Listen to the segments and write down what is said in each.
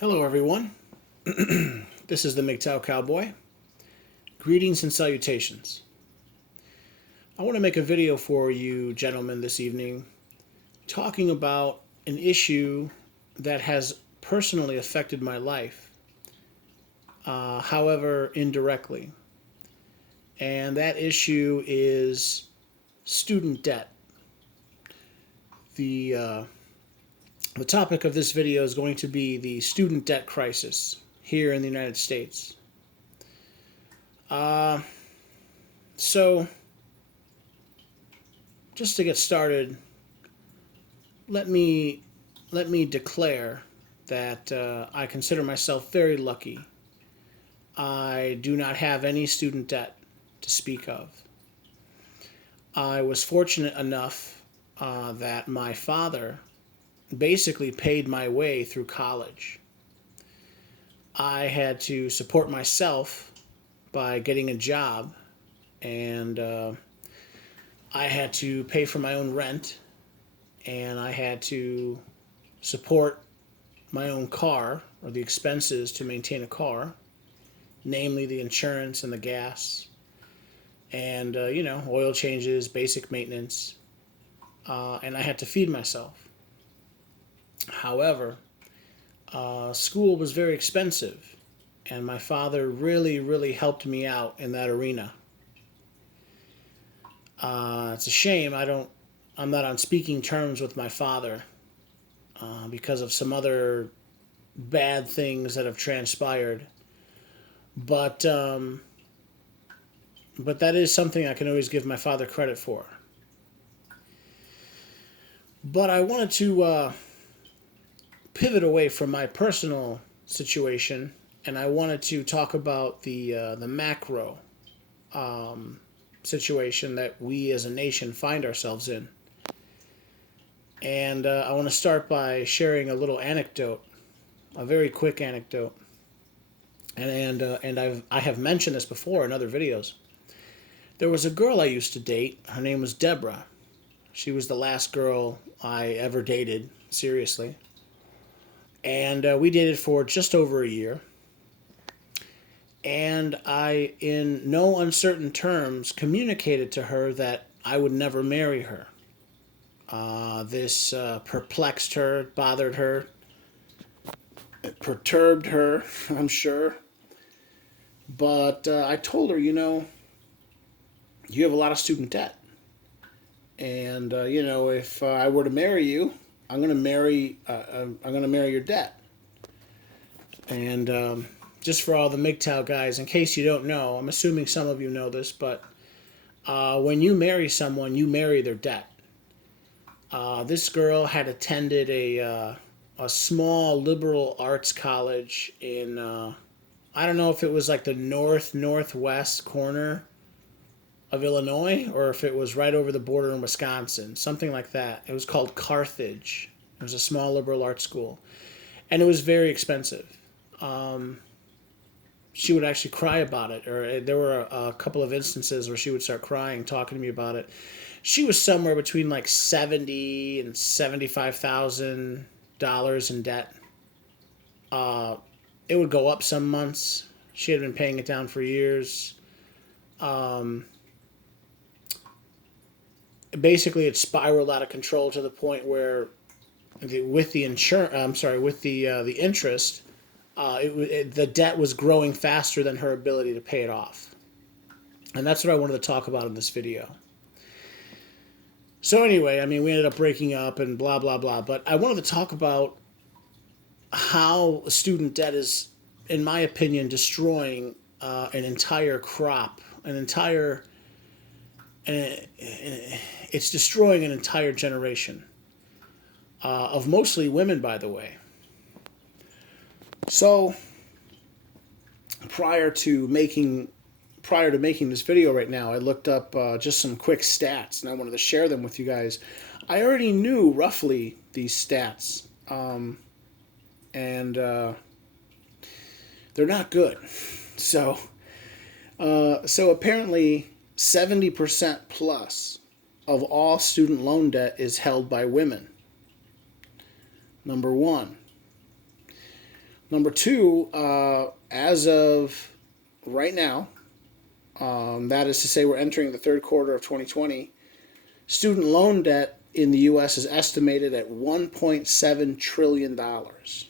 Hello, everyone. This is the Mgtow Cowboy. Greetings and salutations. I want to make a video for you, gentlemen, this evening, talking about an issue that has personally affected my life, however, indirectly. And that issue is student debt. The, uh, the topic of this video is going to be the student debt crisis here in the United States. Uh, so, just to get started, let me declare that I consider myself very lucky. I do not have any student debt to speak of. I was fortunate enough that my father basically paid my way through college. I had to support myself by getting a job, and I had to pay for my own rent, and I had to support my own car, or the expenses to maintain a car, namely the insurance and the gas, and oil changes, basic maintenance, and I had to feed myself. However, school was very expensive, and my father really helped me out in that arena. It's a shame I'm not on speaking terms with my father because of some other bad things that have transpired. But that is something I can always give my father credit for. But I wanted to pivot away from my personal situation, and I wanted to talk about the macro situation that we as a nation find ourselves in. And I want to start by sharing a little anecdote, a very quick anecdote. And I have mentioned this before in other videos. There was a girl I used to date. Her name was Deborah. She was the last girl I ever dated, seriously. And we dated for just over a year. And I, in no uncertain terms, communicated to her that I would never marry her. This perplexed her, bothered her, it perturbed her, I'm sure. But I told her, you have a lot of student debt. And, if I were to marry you, I'm going to marry your debt. And just for all the Mgtow guys, in case you don't know, I'm assuming some of you know this, but when you marry someone, you marry their debt. This girl had attended a small liberal arts college in I don't know if it was like the northwest corner of Illinois or if it was right over the border in Wisconsin, something like that. It was called Carthage. It was a small liberal arts school, and it was very expensive. She would actually cry about it, or there were a couple of instances where she would start crying, talking to me about it. She was somewhere between like $70,000 and $75,000 in debt. It would go up some months. She had been paying it down for years. Basically, it spiraled out of control to the point where, with the insurance, I'm sorry, with the interest, the debt was growing faster than her ability to pay it off. And that's what I wanted to talk about in this video. So anyway, we ended up breaking up and blah, blah, blah. But I wanted to talk about how student debt is, in my opinion, destroying an entire crop, it's destroying an entire generation of mostly women, by the way. So prior to making this video right now, I looked up just some quick stats, and I wanted to share them with you guys. I already knew roughly these stats, and they're not good. So apparently 70% plus of all student loan debt is held by women. Number one. Number two, as of right now, that is to say, we're entering the third quarter of 2020. Student loan debt in the U.S. is estimated at $1.7 trillion dollars.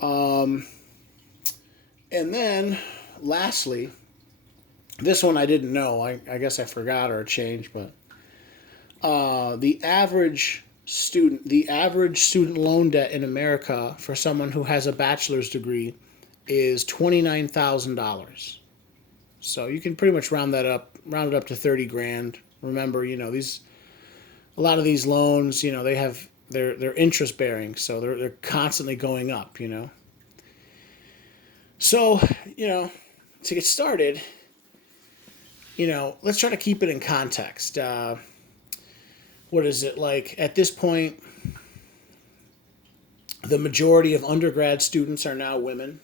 Um, and then, lastly, this one I didn't know. I guess I forgot or changed, but the average student loan debt in America for someone who has a bachelor's degree is $29,000. So you can pretty much round it up to 30 grand. Remember, these a lot of these loans, they're interest bearing, so they're constantly going up. So, to get started, let's try to keep it in context. What is it like at this point? The majority of undergrad students are now women.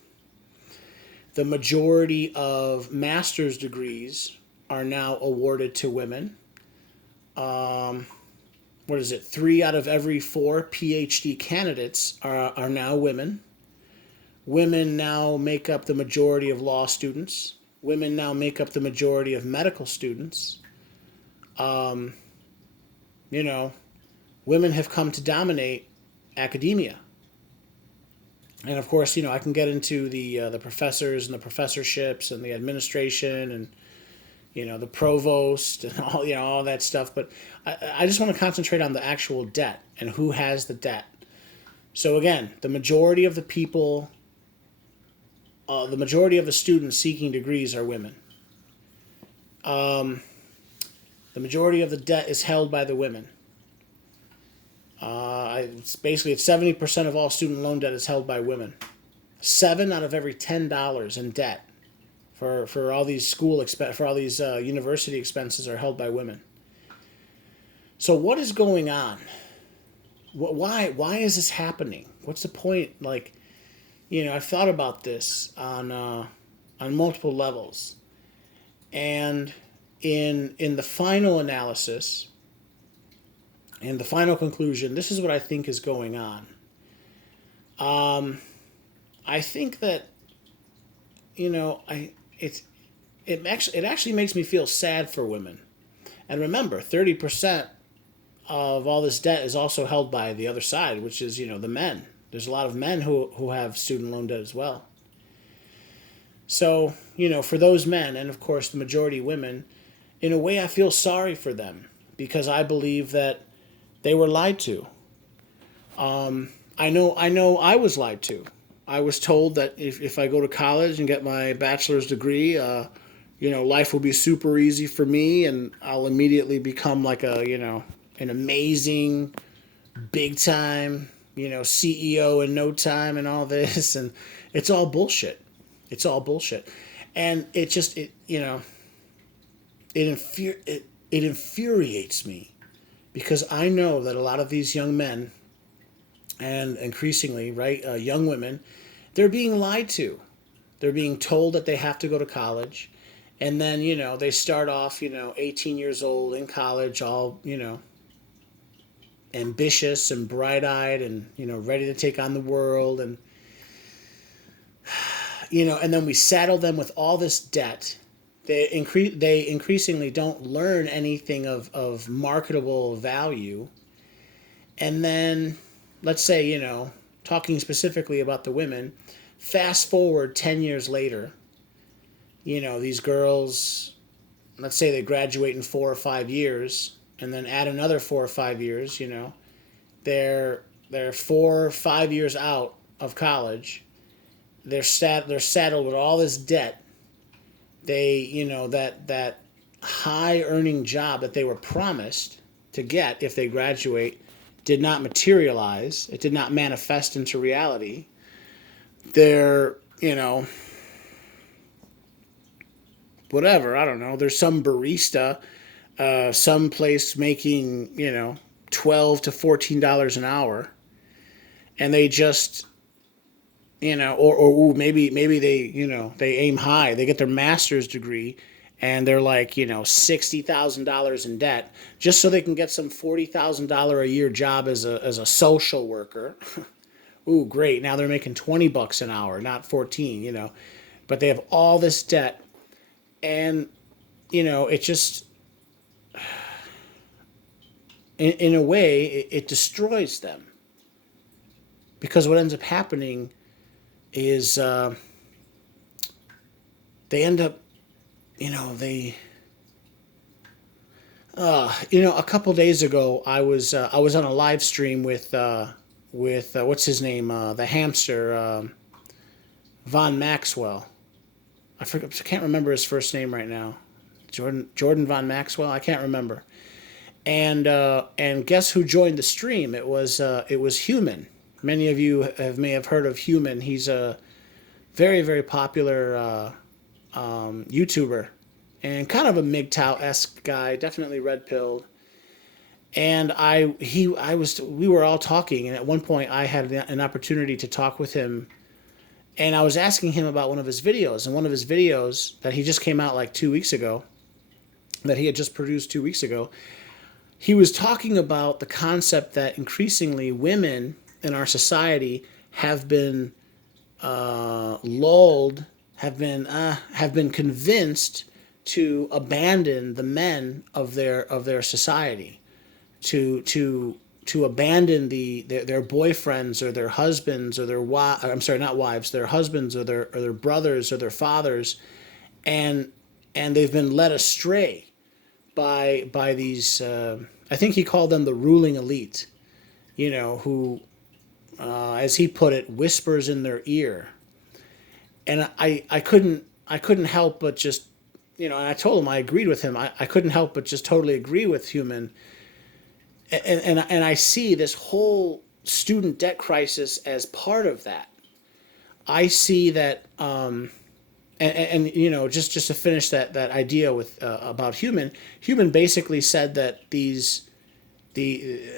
The majority of master's degrees are now awarded to women. What is it? 3 out of every 4 PhD candidates are now women. Women now make up the majority of law students. Women now make up the majority of medical students. Um, you know, Women have come to dominate academia. And of course, I can get into the professors and the professorships and the administration and the provost and all that stuff. But I just want to concentrate on the actual debt and who has the debt. So again, the majority of the people, the majority of the students seeking degrees are women. Um, the majority of the debt is held by the women. It's 70% of all student loan debt is held by women. 7 out of every $10 in debt for all these for all these university expenses are held by women. So what is going on? Why is this happening? What's the point? I've thought about this on multiple levels, and in the final analysis, in the final conclusion, this is what I think is going on. I think that it actually makes me feel sad for women. And remember, 30% of all this debt is also held by the other side, which is the men. There's a lot of men who have student loan debt as well. So for those men, and of course the majority women, in a way I feel sorry for them because I believe that they were lied to. I know I was lied to. I was told that if I go to college and get my bachelor's degree, life will be super easy for me, and I'll immediately become like an amazing, big time, CEO in no time, and all this, and it's all bullshit. It's all bullshit, and it infuriates me because I know that a lot of these young men and increasingly, right, young women, they're being lied to. They're being told that they have to go to college, and then they start off 18 years old in college, all ambitious and bright-eyed and ready to take on the world, and and then we saddle them with all this debt. They increasingly don't learn anything of marketable value, and then let's say talking specifically about the women, fast forward 10 years later, these girls, let's say they graduate in 4 or 5 years, and then add another 4 or 5 years, they're 4 or 5 years out of college. They're saddled with all this debt. They that high earning job that they were promised to get if they graduate did not materialize. It did not manifest into reality. They're whatever, I don't know. There's some barista, some place making $12 to $14 an hour, and they just or maybe they aim high. They get their master's degree, and they're like $60,000 in debt just so they can get some $40,000 a year job as a social worker, Ooh, great. Now they're making $20 an hour, not 14, But they have all this debt. And, it just, in a way, it destroys them. Because what ends up happening is they end up, they, a couple days ago, I was on a live stream with what's his name, the hamster, Von Maxwell. I can't remember his first name right now. Jordan Von Maxwell. I can't remember. And guess who joined the stream? It was Human. Many of you may have heard of Human. He's a very very popular YouTuber and kind of a Mgtow-esque guy. Definitely red pilled. And we were all talking, and at one point I had an opportunity to talk with him, and I was asking him about one of his videos, and one of his videos that he just came out like 2 weeks ago, that he had just produced 2 weeks ago, he was talking about the concept that increasingly women in our society have been lulled, have been convinced to abandon the men of their society, to abandon their boyfriends or their husbands or I'm sorry, not wives, their husbands or their brothers or their fathers, and they've been led astray by these. I think he called them the ruling elite, who, as he put it, whispers in their ear. And I couldn't help but just, and I told him I agreed with him. I couldn't help but just totally agree with Human. And I see this whole student debt crisis as part of that. I see that, just to finish that idea with about Human basically said that I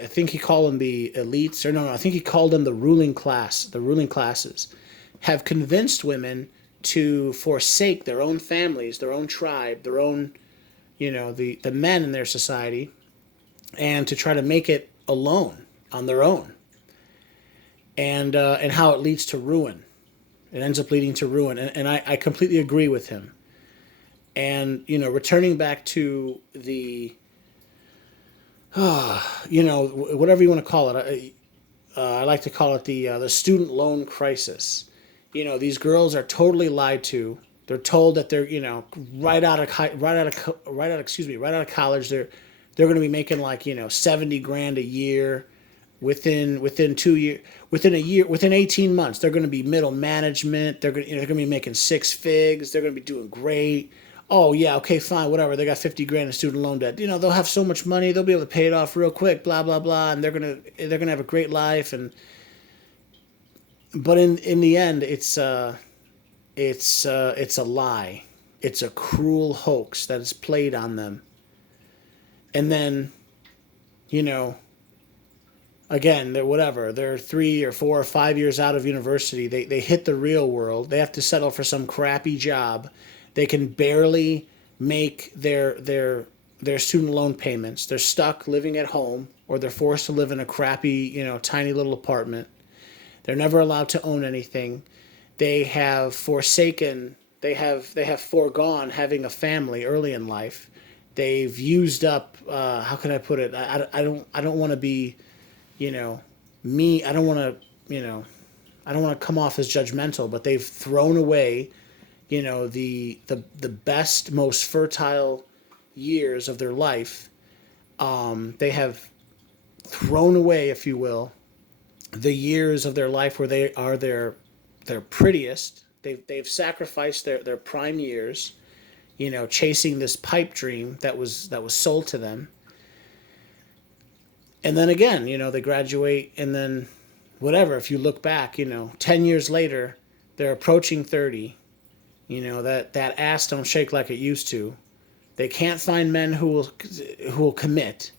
think he called them the elites, or no, I think he called them the ruling classes, have convinced women to forsake their own families, their own tribe, their own, the men in their society, and to try to make it alone on their own, and how it leads to ruin. It ends up leading to ruin, and I completely agree with him. And returning back to the, whatever you want to call it, I like to call it the student loan crisis. These girls are totally lied to. They're told that they're right out of college they're going to be making like 70 grand a year. Within 2 years, within 18 months, they're going to be middle management. They're going to be making six figs. They're going to be doing great. Oh yeah, okay, fine, whatever. They got 50 grand in student loan debt. They'll have so much money. They'll be able to pay it off real quick. Blah blah blah, and they're gonna have a great life. But in the end, it's a lie. It's a cruel hoax that is played on them. And then, again, they're 3 or 4 or 5 years out of university. They hit the real world. They have to settle for some crappy job. They can barely make their student loan payments. They're stuck living at home, or they're forced to live in a crappy, tiny little apartment. They're never allowed to own anything. They have foregone having a family early in life. They've used up, how can I put it? I don't want to be, me. I don't want to come off as judgmental, but they've thrown away, the best, most fertile years of their life. They have thrown away, if you will, the years of their life where they are their prettiest. They've sacrificed their prime years, chasing this pipe dream that was sold to them. And then again, they graduate, and then whatever, if you look back, 10 years later, they're approaching 30. That ass don't shake like it used to. They can't find men who will commit.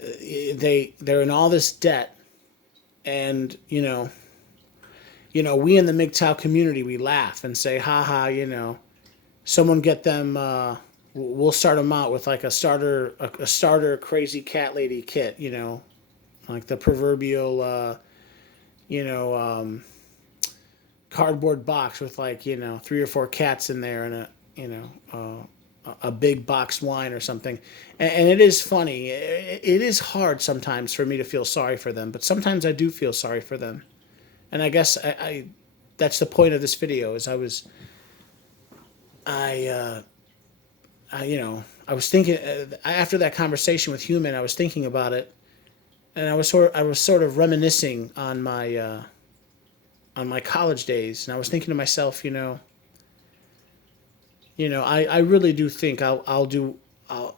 They're in all this debt, and we in the Mgtow community, we laugh and say, ha ha, someone get them. We'll start them out with like a starter crazy cat lady kit, like the proverbial, you know, cardboard box with like, you know, 3 or 4 cats in there and a, you know, a big boxed wine or something. And it is funny. It is hard sometimes for me to feel sorry for them, but sometimes I do feel sorry for them. And I guess that's the point of this video is I, uh, you know, I was thinking after that conversation with Human, I was thinking about it, and I was sort of reminiscing on my college days, and I was thinking to myself, I really do think I'll do I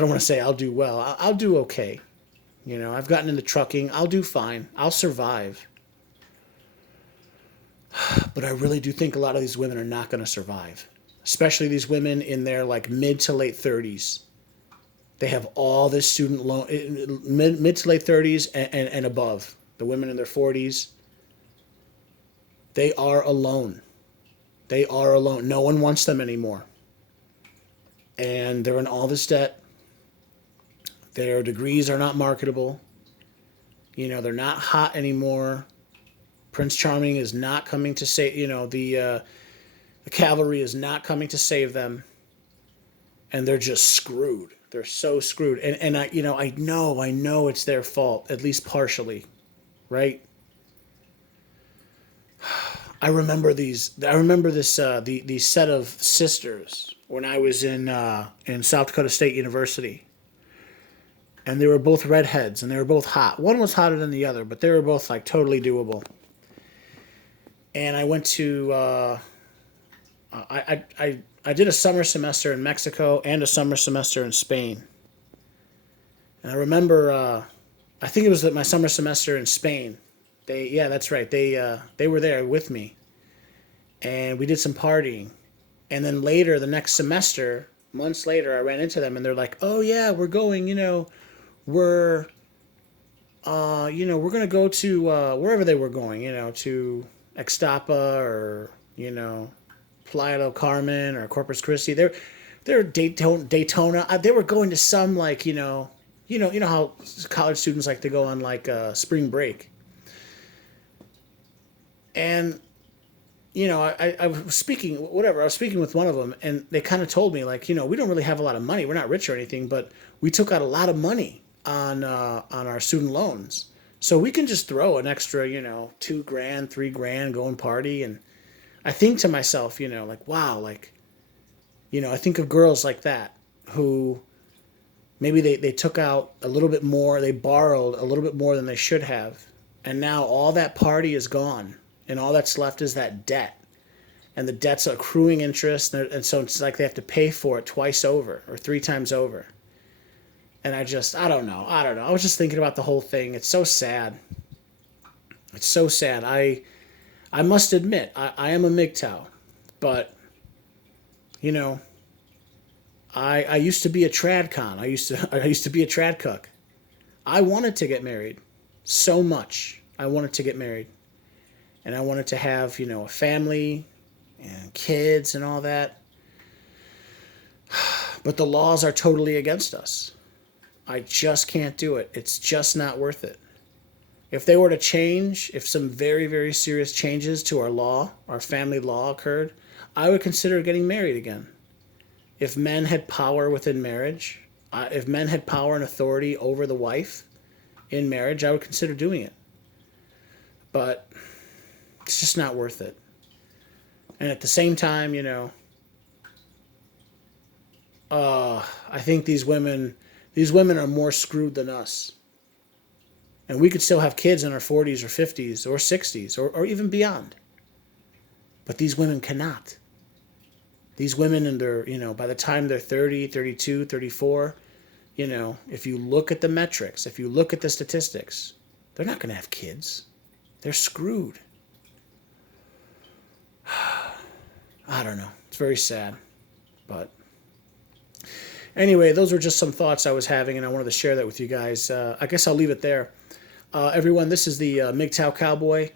don't want to say I'll do well. I'll do okay. I've gotten into trucking. I'll do fine. I'll survive. But I really do think a lot of these women are not going to survive, especially these women in their like mid to late 30s. They have all this student loan, mid to late 30s and above. The women in their 40s, they are alone. They are alone. No one wants them anymore. And they're in all this debt. Their degrees are not marketable. They're not hot anymore. Prince Charming is not coming to save, the cavalry is not coming to save them. And they're just screwed. They're so screwed. And I know it's their fault, at least partially, right? I remember this these set of sisters when I was in South Dakota State University. And they were both redheads and they were both hot. One was hotter than the other, but they were both like totally doable. And I went to I did a summer semester in Mexico and a summer semester in Spain. And I remember I think it was my summer semester in Spain. That's right. They were there with me, and we did some partying. And then later, the next semester, months later, I ran into them, and they're like, "Oh yeah, we're going. We're we're gonna go to wherever they were going. To Ixtapa or Playa del Carmen or Corpus Christi. They're Daytona. They were going to some like you know how college students like to go on like spring break." And I was speaking whatever. I was speaking with one of them, and they kind of told me like, we don't really have a lot of money. We're not rich or anything, but we took out a lot of money on our student loans, so we can just throw an extra $2,000, $3,000, go and party. And I think to myself, like wow, like I think of girls like that who maybe they took out a little bit more, they borrowed a little bit more than they should have, and now all that party is gone. And all that's left is that debt. And the debt's accruing interest. And so it's like they have to pay for it twice over or 3 times over. And I don't know. I was just thinking about the whole thing. It's so sad. It's so sad. I must admit, I am a Mgtow. But, I used to be a tradcon. I used to be a trad cuck. I wanted to get married so much. I wanted to get married. And I wanted to have, a family and kids and all that. But the laws are totally against us. I just can't do it. It's just not worth it. If they were to change, if some very, very serious changes to our law, our family law occurred, I would consider getting married again. If men had power within marriage, if men had power and authority over the wife in marriage, I would consider doing it. But it's just not worth it. And at the same time, I think these women are more screwed than us. And we could still have kids in our 40s or 50s or 60s or even beyond. But these women cannot. These women in their, by the time they're 30, 32, 34, if you look at the metrics, if you look at the statistics, they're not going to have kids. They're screwed. I don't know. It's very sad. But anyway, those were just some thoughts I was having, and I wanted to share that with you guys. I guess I'll leave it there. Everyone, this is the Mgtow Cowboy.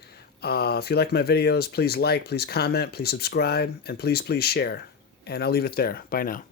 If you like my videos, please like, please comment, please subscribe, and please share. And I'll leave it there. Bye now.